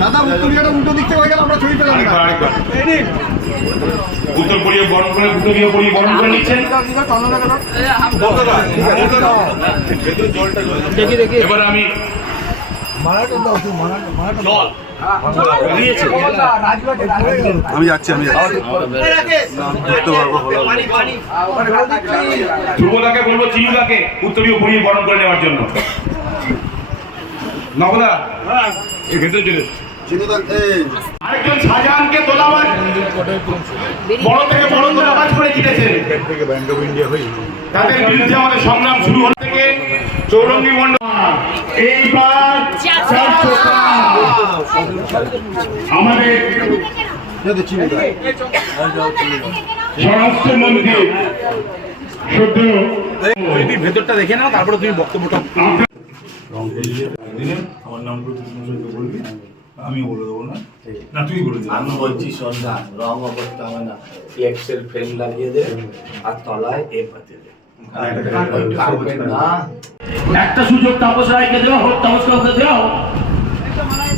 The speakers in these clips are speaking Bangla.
দাদা উত্তরীয়টা উল্টো দিক থেকে হয়ে গেল আমরা ছবি পেলাম না। আরেকবার, আরেকবার। উত্তর কোরিয়া বরণ করে উত্তরীয় কোরিয়া বরণ করে নিচ্ছেন। এবার আমি আমি যাচ্ছি আমি যাচ্ছি। ধরতে পারব। ধ্রুবদাকে বলব চিনুদাকে উত্তরীয় পরিয়ে বরণ করে নেওয়ার জন্য। নবদা ভেতরে চলে আরেকজন শাহজাহানকে তোলাবার বড় থেকে বড় তোলাবাজ করে জিতেছেন তাদের বিরুদ্ধে আমাদের সংগ্রাম শুরু হল থেকে চৌরঙ্গী মন্ডল এইবার। আমাদের স্বরাষ্ট্রমন্ত্রী সদ্য ভেতরটা দেখে নাও তারপরে তুমি বক্তব্যটা আমার নাম বলবি। আমি বলে দেবো না। না তুই বলে দিবি আমি বলছি সন্ধ্যা রং অবস্থা হবে না। ফ্লেক্সের ফ্রেম লাগিয়ে দে আর তলায় এ পাতে দে। একটা সুযোগ তাপস রায়কে দেওয়া হোক তাপস কাউকে দেওয়া হোক।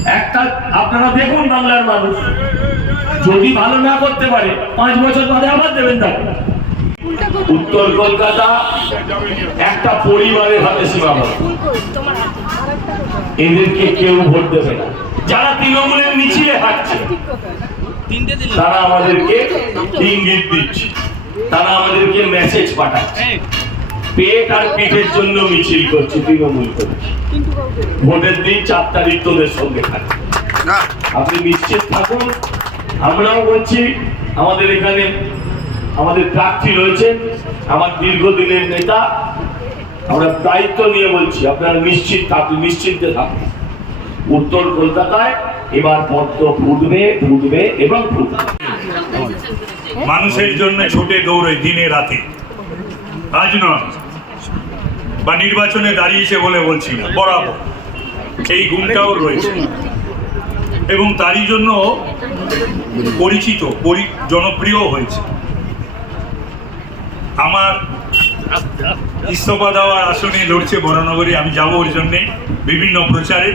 একটা, আপনারা দেখুন বাংলার মানুষ। যদি ভালো না করতে পারে, পাঁচ বছর বাদে আবার দেবেন তাকে। উত্তর কলকাতা, একটা পরিবারের হাতে সীমাবদ্ধ এদেরকে কেউ ভোট দেবে না। যারা তৃণমূলের মিছিলে হাঁটছে, তারা আমাদেরকে ইঙ্গিত দিচ্ছে। তারা আমাদেরকে মেসেজ পাঠাচ্ছে। পেট আর পিঠের জন্য মিছিল করছে তৃণমূল করছে। ভোটের দিন চার তারিখ তোদের সঙ্গে থাকবে আপনি নিশ্চিত থাকুন আমরাও বলছি আমাদের এখানে আমাদের প্রার্থী রয়েছে আমার দীর্ঘদিনের নেতা। আমরা দায়িত্ব নিয়ে বলছি আপনারা নিশ্চিত থাকুন নিশ্চিন্তে থাকুন। উত্তর কলকাতায় এবার পদ্ম ফুটবে ফুটবে এবং ফুটবে। মানুষের জন্য ছোটে দৌড়ে দিনে রাতে। আজ নয়। বা নির্বাচনে দাঁড়িয়েছে বলে বলছি না, বরাবর। এই গুণটাও রয়েছে। এবং তারই জন্য পরিচিত, পরি, জনপ্রিয় হয়েছে। আমার ইস্তফা দেওয়ার আসনে লড়ছে বরানগরে, আমি যাব ওর জন্যে বিভিন্ন প্রচারে।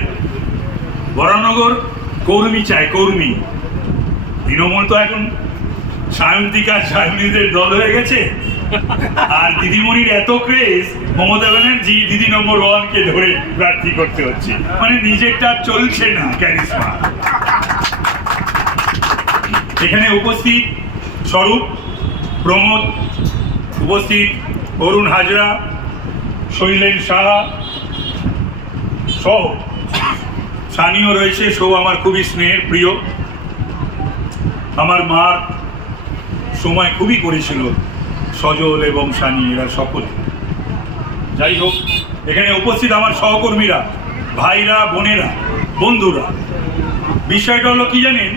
বরানগর কর্মী চায়, কর্মী। তৃণমূল তো এখন সায়ন্তিকা সায়নীদের দল হয়ে গেছে। আর দিদিমণির এত ক্রেজ মমতা ব্যানার্জি দিদি নম্বর ওয়ানকে ধরে প্রার্থী করতে হচ্ছে। মানে নিজেরটা চলছে না ক্যারিসমা এখানে উপস্থিত স্বরূপ, প্রমোদ, উপস্থিত অরুণ হাজরা, শৈলেন সাহা সহ স্থানীয় রয়েছে, সব আমার খুবই স্নেহের প্রিয়। আমার মার সময় খুবই করেছিল সজল এবং সানি, এরা সকলে। যাই হোক, এখানে উপস্থিত আমার সহকর্মীরা, ভাইরা, বোনেরা, বন্ধুরা। বিষয়টা হলো কি জানেন,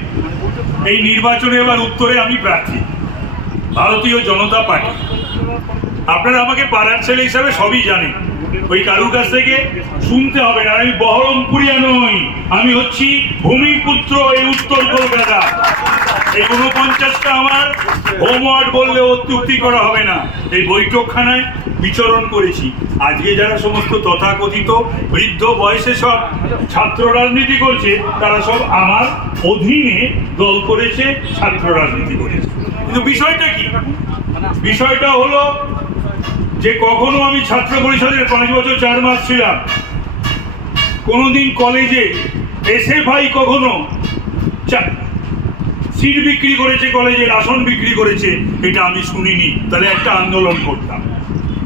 এই নির্বাচনে এবার উত্তরে আমি প্রার্থী, ভারতীয় জনতা পার্টি। আপনারা আমাকে পাড়ার ছেলে হিসাবে সবই জানেন। ওই কারুর কাছ থেকে শুনতে হবে না আমি বহরমপুরিয়া নই, আমি হচ্ছি ভূমিপুত্র এই উত্তর কলকাতা এই উনপঞ্চাশটা আমার হোমওয়ার্ড বললে অত্যুক্তি করা হবে না। এই বৈঠকখানায় বিচরণ করেছি। আজকে যারা সমস্ত তথাকথিত বৃদ্ধ বয়সে সব ছাত্র রাজনীতি করছে, তারা সব আমার অধীনে দল করেছে, ছাত্র রাজনীতি করেছে। কিন্তু বিষয়টা কি? বিষয়টা হলো যে কখনো আমি ছাত্র পরিষদের পাঁচ বছর চার মাস ছিলাম। কোনোদিন কলেজে এসে ভাই কখনো সিট বিক্রি করেছে কলেজে আসন বিক্রি করেছে এটা আমি শুনিনি। তাহলে একটা আন্দোলন করতাম।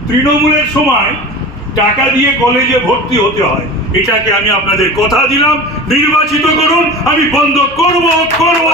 তৃণমূলের সময় টাকা দিয়ে কলেজে ভর্তি হতে হয় এটাকে আমি আপনাদের কথা দিলাম। নির্বাচিত করুন আমি বন্ধ করব করব।